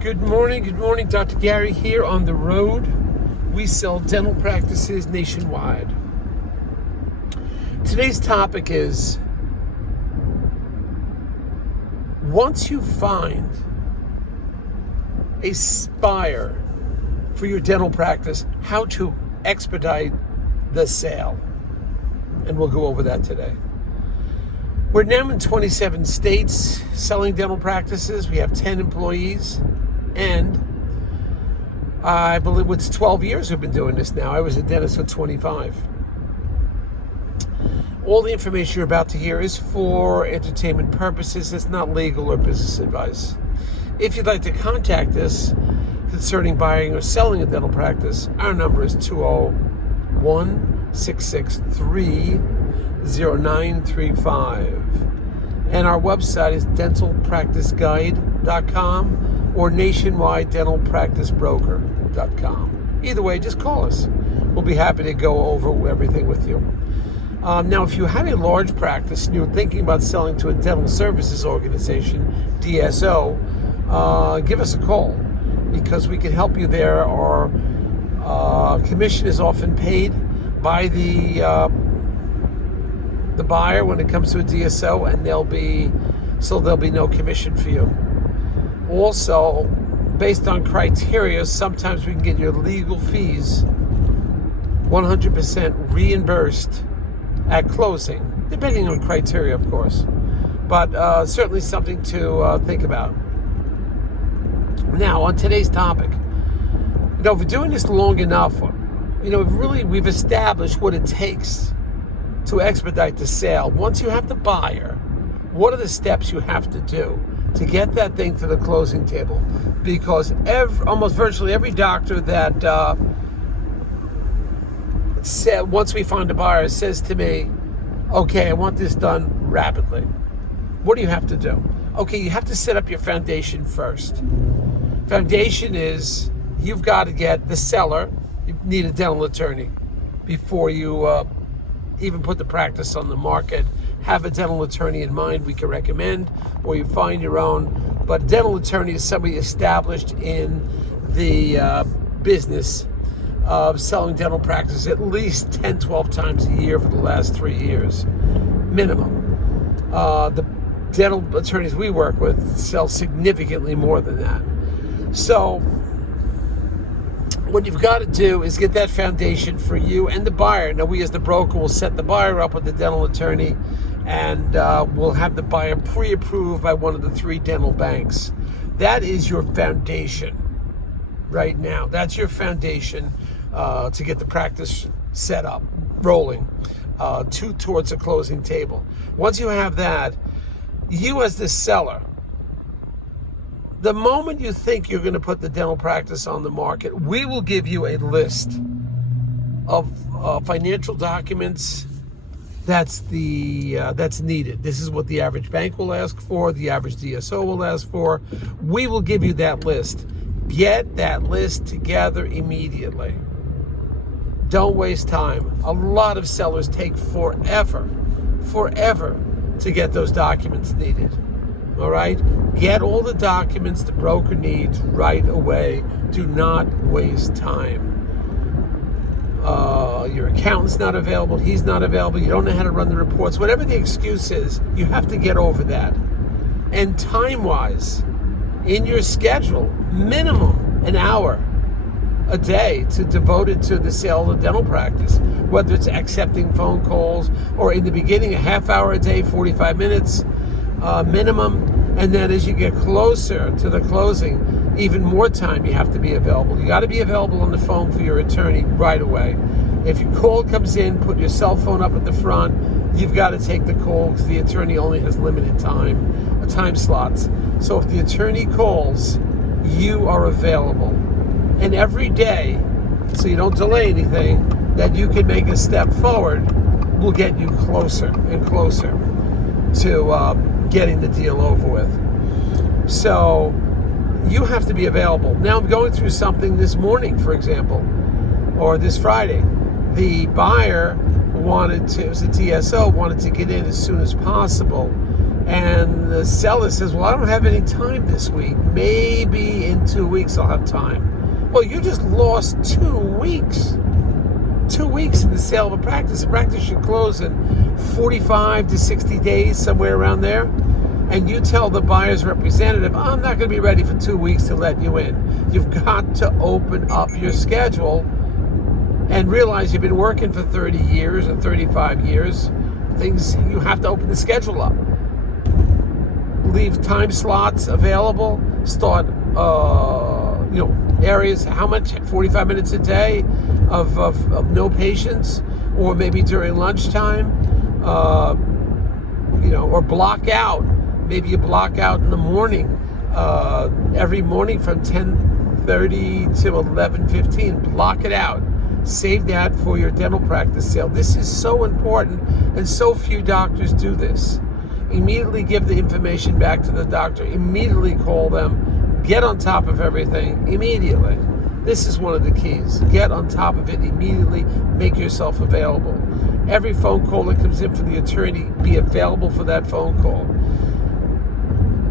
Good morning, Dr. Gary here on the road. We sell dental practices nationwide. Today's topic is, once you find a buyer for your dental practice, how to expedite the sale. And we'll go over that today. We're now in 27 states selling dental practices. We have 10 employees. And I believe it's 12 years we've been doing this now. I was a dentist for 25. All the information you're about to hear is for entertainment purposes. It's not legal or business advice. If you'd like to contact us concerning buying or selling a dental practice, our number is 201-663-0935. And our website is dentalpracticeguide.com or nationwidedentalpracticebroker.com. Either way, just call us. We'll be happy to go over everything with you. Now, if you have a large practice and you're thinking about selling to a dental services organization, DSO, give us a call because we can help you there. Our commission is often paid by the buyer when it comes to a DSO, and there'll be no commission for you. Also, based on criteria, sometimes we can get your legal fees 100% reimbursed at closing, depending on criteria, of course. But certainly something to think about. Now, on today's topic, if we're doing this long enough, we've established what it takes to expedite the sale. Once you have the buyer, what are the steps you have to do to get that thing to the closing table? Because almost virtually every doctor that once we find a buyer says to me, okay, I want this done rapidly. What do you have to do? Okay, you have to set up your foundation first. Foundation is you've got to get the seller. You need a dental attorney before you even put the practice on the market. Have a dental attorney in mind we can recommend, or you find your own. But a dental attorney is somebody established in the business of selling dental practice at least 10, 12 times a year for the last 3 years, minimum. The dental attorneys we work with sell significantly more than that. So what you've got to do is get that foundation for you and the buyer. Now, we as the broker will set the buyer up with the dental attorney, and we'll have the buyer pre-approved by one of the 3 dental banks. That is your foundation right now. That's your foundation to get the practice set up, rolling, towards the closing table. Once you have that, you as the seller, the moment you think you're going to put the dental practice on the market, we will give you a list of financial documents that's needed. This is what the average bank will ask for, the average DSO will ask for. We will give you that list. Get that list together immediately. Don't waste time. A lot of sellers take forever to get those documents needed. All right? Get all the documents the broker needs right away. Do not waste time. Your accountant's not available. He's not available. You don't know how to run the reports. Whatever the excuse is, you have to get over that. And time-wise, in your schedule, minimum an hour a day to devote it to the sale of the dental practice, whether it's accepting phone calls or in the beginning, a half hour a day, 45 minutes minimum. And then as you get closer to the closing, even more time you have to be available. You got to be available on the phone for your attorney right away. If your call comes in, put your cell phone up at the front. You've got to take the call because the attorney only has limited time slots. So if the attorney calls, you are available. And every day, so you don't delay anything, that you can make a step forward will get you closer and closer to getting the deal over with. So you have to be available. Now I'm going through something this morning, for example, or this Friday. The buyer it was a DSO, wanted to get in as soon as possible. And the seller says, well, I don't have any time this week. Maybe in 2 weeks I'll have time. Well, you just lost 2 weeks. 2 weeks in the sale of a practice. A practice should close in 45 to 60 days, somewhere around there. And you tell the buyer's representative, I'm not going to be ready for 2 weeks to let you in. You've got to open up your schedule and realize you've been working for 30 years and 35 years. You have to open the schedule up. Leave time slots available. Start, areas, how much? 45 minutes a day of no patients, or maybe during lunchtime, or block out. Maybe you block out in the morning, every morning from 10:30 to 11:15. Block it out. Save that for your dental practice sale. This is so important, and so few doctors do this. Immediately give the information back to the doctor. Immediately call them. Get on top of everything immediately. This is one of the keys. Get on top of it immediately. Make yourself available. Every phone call that comes in from the attorney, be available for that phone call.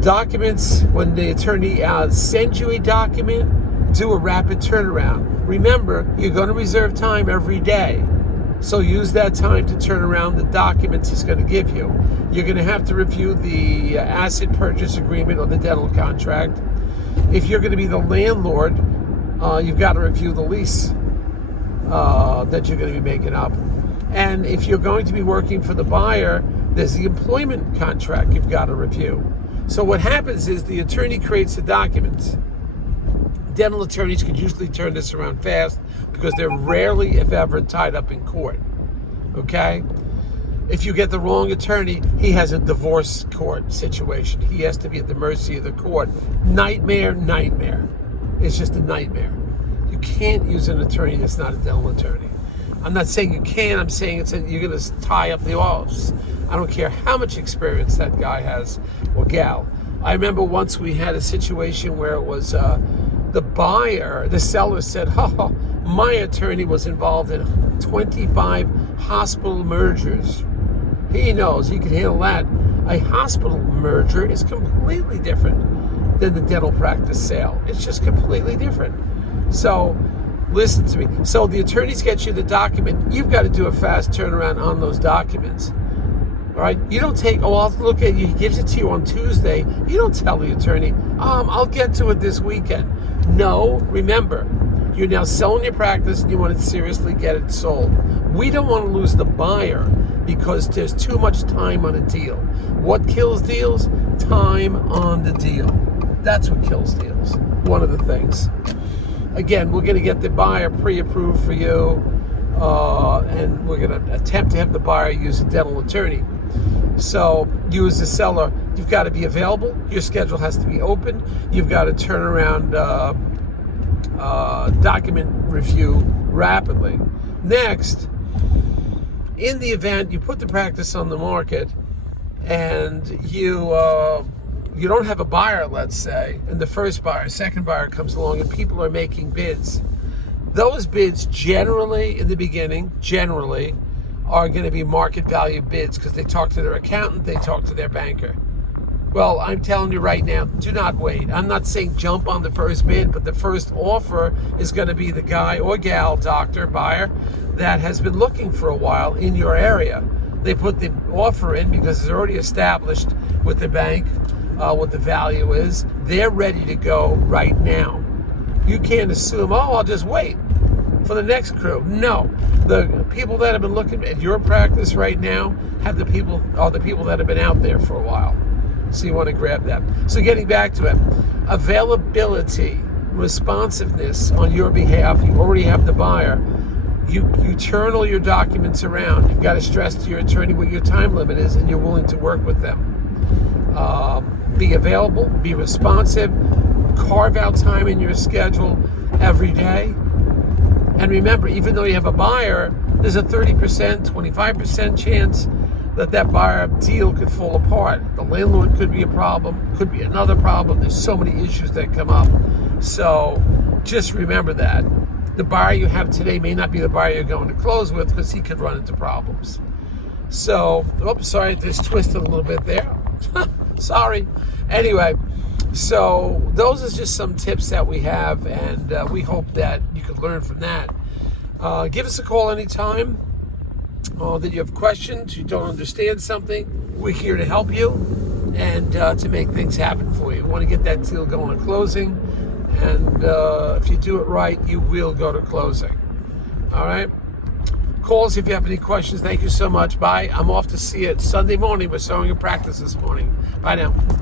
Documents, when the attorney sends you a document, do a rapid turnaround. Remember, you're going to reserve time every day. So use that time to turn around the documents he's going to give you. You're going to have to review the asset purchase agreement or the dental contract. If you're going to be the landlord, you've got to review the lease that you're going to be making up. And if you're going to be working for the buyer, there's the employment contract you've got to review. So what happens is the attorney creates the documents. Dental attorneys could usually turn this around fast because they're rarely, if ever, tied up in court. Okay? If you get the wrong attorney, he has a divorce court situation. He has to be at the mercy of the court. Nightmare. It's just a nightmare. You can't use an attorney that's not a dental attorney. I'm not saying you can. I'm saying you're going to tie up the office. I don't care how much experience that guy has or gal. I remember once we had a situation where it was the seller said, my attorney was involved in 25 hospital mergers. He knows he can handle that. A hospital merger is completely different than the dental practice sale. It's just completely different. So listen to me. So the attorneys get you the document. You've got to do a fast turnaround on those documents. All right? You don't take, I'll look at you. He gives it to you on Tuesday. You don't tell the attorney, I'll get to it this weekend. No, remember, you're now selling your practice and you want to seriously get it sold. We don't want to lose the buyer because there's too much time on a deal. What kills deals? Time on the deal. That's what kills deals. One of the things. Again, we're going to get the buyer pre-approved for you, and we're going to attempt to have the buyer use a dental attorney. So you as a seller, you've got to be available. Your schedule has to be open. You've got to turn around document review rapidly. Next, in the event you put the practice on the market and you don't have a buyer, let's say, and the first buyer, second buyer comes along and people are making bids. Those bids generally, in the beginning, are going to be market value bids because they talk to their accountant, they talk to their banker. Well, I'm telling you right now, do not wait. I'm not saying jump on the first bid, but the first offer is going to be the guy or gal, doctor, buyer, that has been looking for a while in your area. They put the offer in because it's already established with the bank what the value is. They're ready to go right now. You can't assume, I'll just wait for the next crew. No, the people that have been looking at your practice right now are the people that have been out there for a while. So you want to grab them. So getting back to it, availability, responsiveness on your behalf. You already have the buyer. You turn all your documents around. You've got to stress to your attorney what your time limit is, and you're willing to work with them. Be available, be responsive, carve out time in your schedule every day. And remember, even though you have a buyer, there's a 30%, 25% chance that buyer deal could fall apart. The landlord could be a problem, could be another problem. There's so many issues that come up. So just remember that. The buyer you have today may not be the buyer you're going to close with because he could run into problems. So, sorry, this twisted a little bit there. Sorry. Anyway, so those are just some tips that we have, and we hope that you could learn from that. Give us a call anytime that you have questions, you don't understand something. We're here to help you and to make things happen for you. We want to get that deal going at closing, and if you do it right, you will go to closing. All right? Call us if you have any questions. Thank you so much. Bye. I'm off to see it Sunday morning. We're showing a practice this morning. Bye now.